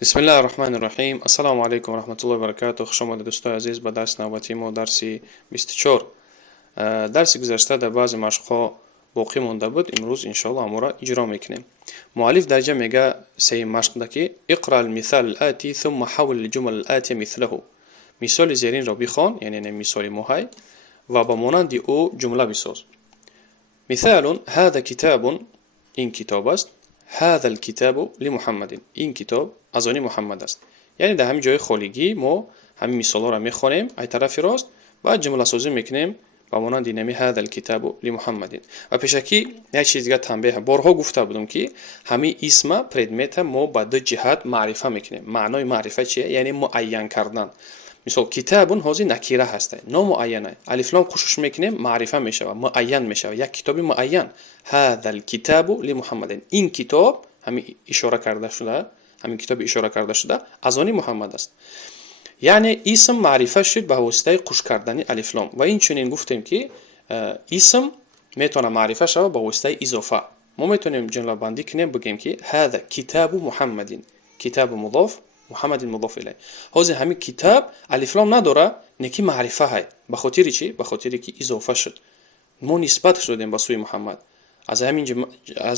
بسم الله الرحمن الرحیم. السلام علیکم و رحمت الله و برکاته. خوش آمدید دوستان عزیز به درس نوبتی ما، درس 24. درس گذشته در بعضی مشق‌ها باقی مونده بود. امروز ان شاء الله امور را اجرا میکنیم. مؤلف درجه میگه سه مشق دکی اقرا المثال الآتی ثم حول الجمل الآتیه مثله. مثال زیرین را بخوان، یعنی مثال موهای، و با مانند او جمله بساز. مثال: هذا کتاب، این کتاب است. هذا الكتاب لمحمد، این کتاب از آن محمد است. یعنی در همین جای خالیگی ما همین مثالا را میخوانیم ای طرف راست و جمله سازی میکنیم با مانند نمی هذا الكتاب لمحمد. و پیشکی یک چیز دیگه تنبیه، بارها گفته بودم که همین اسم پردمت ما با دو جهت معرفه میکنیم. معنای معرفه چیه؟ یعنی معین کردن. مثال کتابون هازی نکیره هسته، نامعینه، الف لام خوشش میکنیم معرفه میشه و معین میشه، یک کتابی معین. هذا الكتاب لمحمد، این کتاب همین اشاره کرده شده، همین کتاب اشاره کرده شده از آن محمد است. یعنی اسم معرفه شد به واسطه خوش کردن الف لام. و این چنین گفتیم که اسم میتونه معرفه شود به واسطه اضافه. ما میتونیم جمله بندی کنیم بگیم که هذا کتاب محمد، کتاب مضاف، محمد مضاف الیه. هازی همین کتاب الف لام نداره، نکی معرفه های. به خاطر چی؟ به خاطر که اضافه شد، ما نسبت شدیم به سوی محمد. از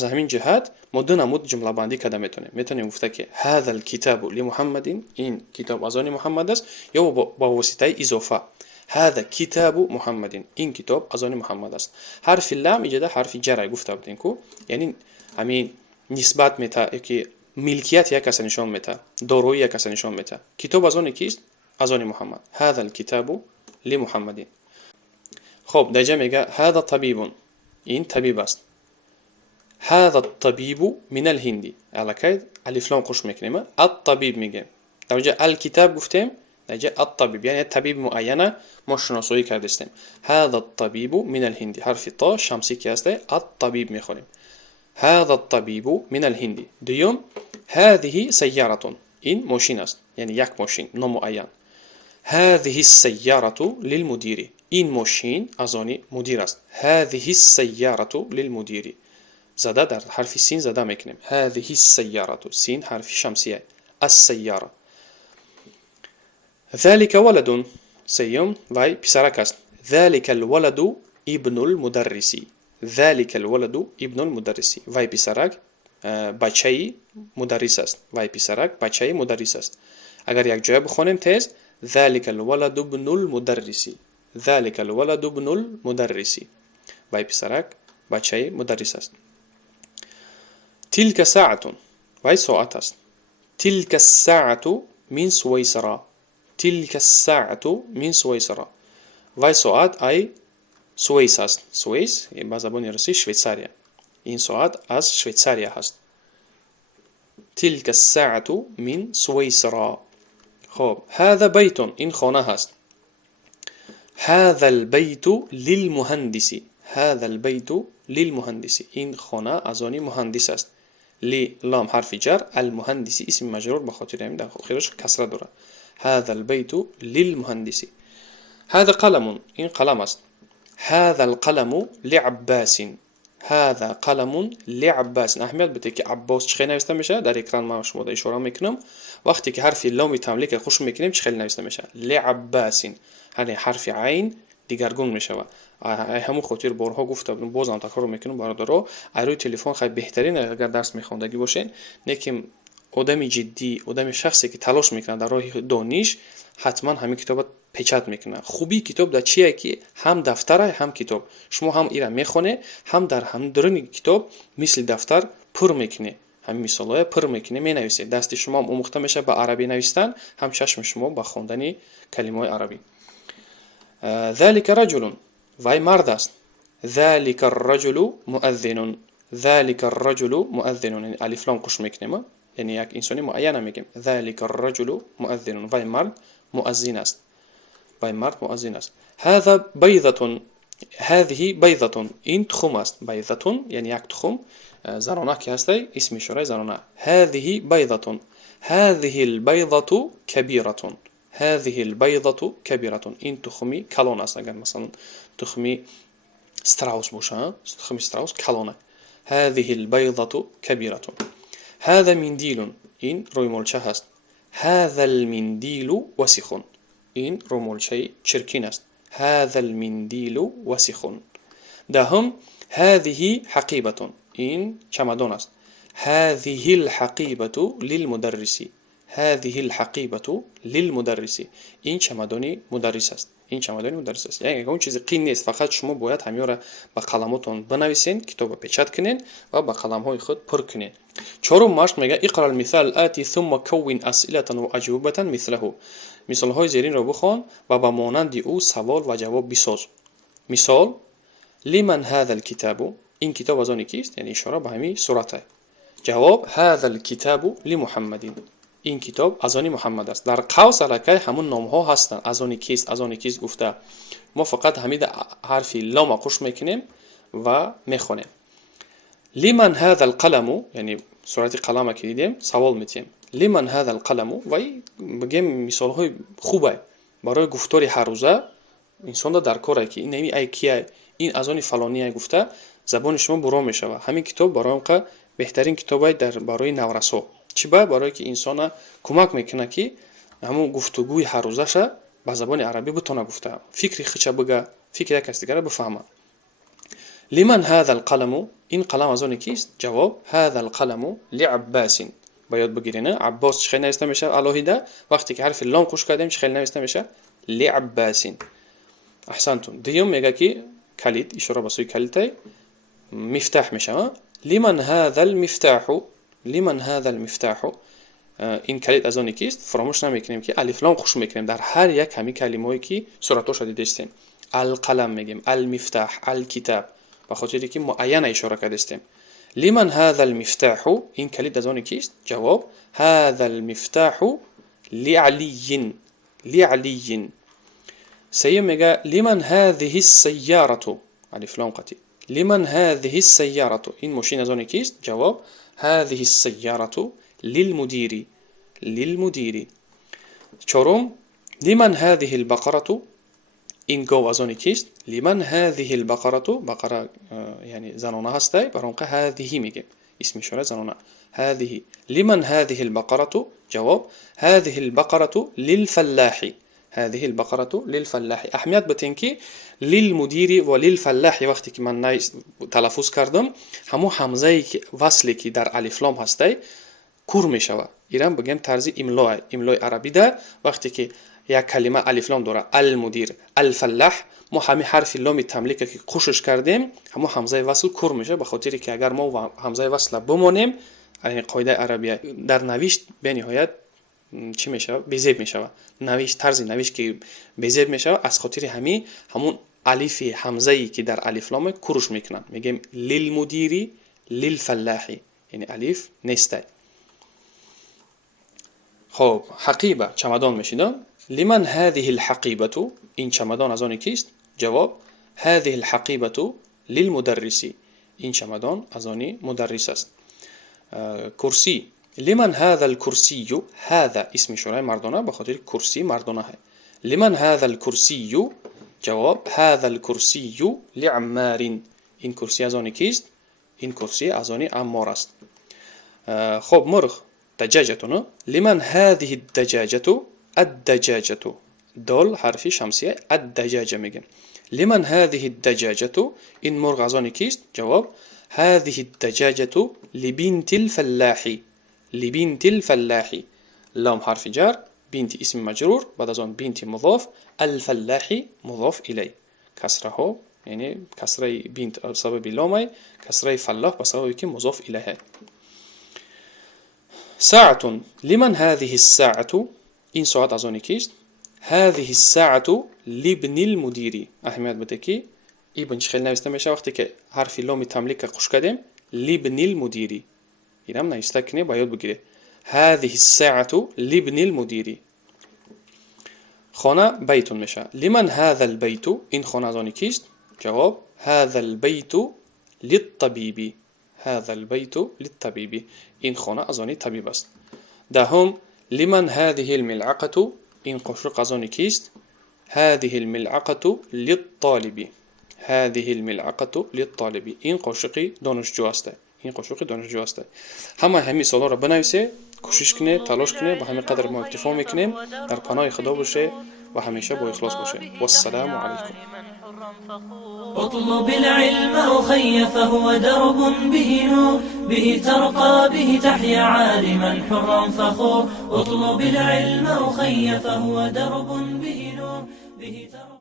همین جهت ما دو نمود جمله بندی کرده میتونیم گفته که هذا الكتاب لمحمد، این کتاب از آن محمد است، یا با واسطه اضافه هذا کتاب محمد، این کتاب از آن محمد است. حرف لام ایجاده حرف جر گفته بودیم کو، یعنی همین نسبت میته که ملکیت یک کس نشان میته، دارویی یک کس نشان میته. کتاب از آن کیست؟ از آن محمد. هذا الكتاب لمحمد. خب درجه میگه هذا طبیب، این طبیب است. هذا الطبيب من الهند، علاقه الف لام خوش میکنیم، الطبيب میگیم. در اونجا الکتاب گفتیم، در اینجا الطبيب یعنی طبیب معینه ما شناسایی کردیم. هذا الطبيب من الهند، حرف طا شمسی که هسته الطبيب میخونیم. هذا الطبيب من الهند. دوم هذه سيارة، این ماشین است، یعنی یک ماشین نامعین. هذه السيارة للمدير، این ماشین از آن مدیر است. هذه السيارة للمدير، زده در حرف سین زده میکنیم. هذه السيارة، سین حرف شمسیه، السيارة. ذلك ولد، سیوم وای پسرک است. ذلك الولد ابن المدرس، ذلك الولد ابن المدرس، وای پسرک بچه مدرس است، وای پسرک بچه مدرس است. اگر یک جای بخونیم تیز، ذلك الولد ابن المدرس، ذلك الولد ابن المدرس، وای پسرک بچه مدرس است. تلك ساعة، وای ساعت است. تلك الساعة من سويسرا، تلك الساعة من سويسرا، وای ساعت ای سوئیس است. سوئیس با زبان روسی شویتزاریا، این ساعت از شویتزاریا هست. تلك الساعة من سويسرا. خب هذا بيت، این خانه هست. هذا البيت للمهندس، هذا البيت للمهندس، این خانه از آن مهندس است. لام حرف جر، المهندس اسم مجرور به خاطر همین در آخرش کسره داره. هذا البيت للمهندس. هذا قلم، این قلم است. هذا القلم لعباس، هذا قلم لعباس. اهمیت بده که عباس چه نوشته میشه، در اکران ما شما ده اشاره میکنم. وقتی که حرف لام تملیک خوش میکنیم چه نوشته میشه؟ لعباس. یعنی حرف عین دیگرگون میشه. همون خاطر بارها گفته بودم، بازم تکرار میکنم برادرها، روی تلفن خیلی بهترین اگر درس میخوندگی باشین، نکیم آدم جدی، آدم شخصی که تلاش میکنه در راه دانش، حتما همین کتاب پیچت میکنه. خوبی کتاب در چیه که هم دفتره هم کتاب، شما هم ایرا میخونه، هم در هم درون کتاب مثل دفتر پر میکنه، هم مثالای پر میکنه مینویسه. دست شما آموخته میشه به عربی نوشتن، هم چشم شما به خواندن کلمات عربی. ذلك رجل، وای مرد است. ذلك الرجل مؤذن، ذلك الرجل مؤذن، یعنی الف لام خوش میکنیم، یعنی یک انسانی معین میگیم. ذلك الرجل مؤذن، وای مرد مؤذن است، وای مرد مؤذن است. هذا بيضة، هذه بيضة، این تخم است. بيضة یعنی یک تخم زنانه که هسته، اسم اشاره زنانه. هذه بيضة، هذه البيضة كبيرة، هذه البيضة كبيرة، این تخمی کلان است. اگر مثلا تخمی استراوس باشه، تخمی استراوس کلانه. هذه البيضة كبيرة. هذا منديل، این رویمولچه هست. هذا المندیل وسخ. این رویمولچه چرکین است. هذا المندیل وسخ. دهم هذه حقیبة. این چمدان است. هذه الحقیبة للمدرس. هذه الحقیبة للمدرس. این چمدانی مدرس است. این چمدانی مدرس است. یعنی اون چیز قین نیست، فقط شما باید همین را با قلمتون بنویسین، کتاب پچت کنین و با قلم های خود پر کنین. چهارم مشق میگه اقرا المثال الآتی ثم کون اسئله و اجوبه مثله. مثال های زیرین را بخوان و با مانند او سوال و جواب بساز. مثال: لمن هذا الكتاب؟ این کتاب از آن کیست؟ یعنی اشاره به همین صورت. جواب: هذا الكتاب لمحمد. این کتاب از آن محمد است. در قوس الکی همون نام ها هستند. از آن کیست، از آن کیست گفته. ما فقط همین حرف لام قش میکنیم و میخونیم. لمن هذا القلم، یعنی صورت قلم که دیدیم سوال میتیم. لمن هذا القلم؟ و بگیم مثال های خوبه برای گفتار هر روزه انسان در کاره که این ای کیه، این از آن فلانی گفته، زبان شما برو میشه. همین کتاب برای اون بهترین کتابه در برای نورسو. چی برای که انسان کمک میکنه که همون گفتگوی هر روزشه با زبان عربی بتونه گفته، فکری خچه بگه، فکر کسی دیگه بفهمه. لمن هذا القلم؟ این قلم از آن کیست؟ جواب: هذا القلم لعباس. باید بگیرین عباس چه خیلی نوشته میشه الهیده، وقتی که حرف لام قش کردیم چه خیلی نوشته میشه؟ لعباس. احسنتون. دیوم میگه که کلید، اشاره به سوی کلید مفتاح میشه. لمن هذا المفتاح؟ لمن هذا المفتاح؟ این کلید از آن کیست؟ فراموش نمیکنیم که الف لام خوش میکنیم در هر یک همین کلمه‌ای که صورتش دیده استیم. القلم میگیم، المفتاح، الکتاب، به خاطری که معین اشاره کرده استیم. لمن هذا المفتاح؟ این کلید از آن کیست؟ جواب: هذا المفتاح لعلی. لعلی. سيم میگه لمن هذه السيارة؟ الف لام قطعی. لمن هذه السيارة؟ این ماشین از آن کیست؟ جواب: هذه السيارة للمدير. للمدير. چهارم: لمن هذه البقرة؟ این گاو از آن کیست؟ لمن هذه البقرة؟ بقره یعنی زنانه هسته، برای اون هذه میگیم، اسم اشاره زنانه. هذه. لمن هذه البقرة؟ جواب: هذه البقرة للفلاح. هذه البقرة للفلاح. اهمیت بتین که للمدیر و للفلاح وقتی که من تلفظ کردم همو حمزه که وصلی که در الف لام هسته کور میشوه. ایران بگیم طرز املای عربی ده، وقتی که یک کلمه الف لام داره، المدیر، الفلاح، ما همین حرف لام تملیک که قشش کردیم همو حمزه وصل کور میشه، به خاطر که اگر ما حمزه وصل بمونیم یعنی قاعده عربیه در نوشت به نهایت چی میشه؟ بیزیب میشه. نوشت، طرز نوشت که بیزیب میشه از خاطر همون الف حمزه ای که در الف لام کورش میکنن. میگیم للمدیری للفلاحی، یعنی الف نیسته. خب حقیبه چمدان میشید. لمن هذه الحقیبه؟ این چمدان از آن کیست؟ جواب: هذه الحقیبه للمدرس. این چمدان از آن مدرس است. کرسی. لمن هذا الكرسي؟ هذا اسم اشاره مردانه، به خاطر کرسی مردانه ہے. لمن هذا الكرسي؟ جواب: هذا الكرسي لعمار. این کرسی از آن کیست؟ این کرسی از آن عمار است. خب مرغ دجاجه. لمن هذه الدجاجه؟ الدجاجه. دال حرف شمسیه، الدجاجه میگن. لمن هذه الدجاجه؟ این مرغ از آن کیست؟ جواب: هذه الدجاجه لبنت الفلاح. لبنت الفلاح. لام حرف جر، بنت اسم مجرور، بعد از آن بنت مضاف، الفلاح مضاف الی. کسره ها یعنی کسره بنت بسبب لام، کسره فلاح بسبب که مضاف الیه. ساعة. لمن هذه الساعة؟ این ساعت از آن کیست؟ هذه الساعة لابن المدير. اهمیت بده که ابن خیلی نوشته میشه وقتی که حرف لام تملیک قش کردیم. لابن المدير اینم نوشته کنه باید بگیره. هذه الساعة لابن المدير. خانه بیتون میشه. لمن هذا البيت؟ این خانه از آن کیست؟ جواب: هذا البيت للطبيب. هذا البيت للطبيب. این خانه از آن طبیب است. دهم: لمن هذه الملعقة؟ این قاشق از آن کیست؟ هذه الملعقة للطالب. هذه الملعقة للطالب. این قاشق دانشجو است. این قاشق دانشجو است. همین سوالا را بنویسید، کوشش کنه، تلاش کنه، به همین قدر ما اکتفا میکنیم، در پناه خدا باشه و همیشه با اخلاص باشه. و السلام علیکم. اطلب العلم أخي فهو درب به نور، به ترقى به تحيا عالما حرا فخور. اطلب العلم أخي فهو درب به نور، به ترقى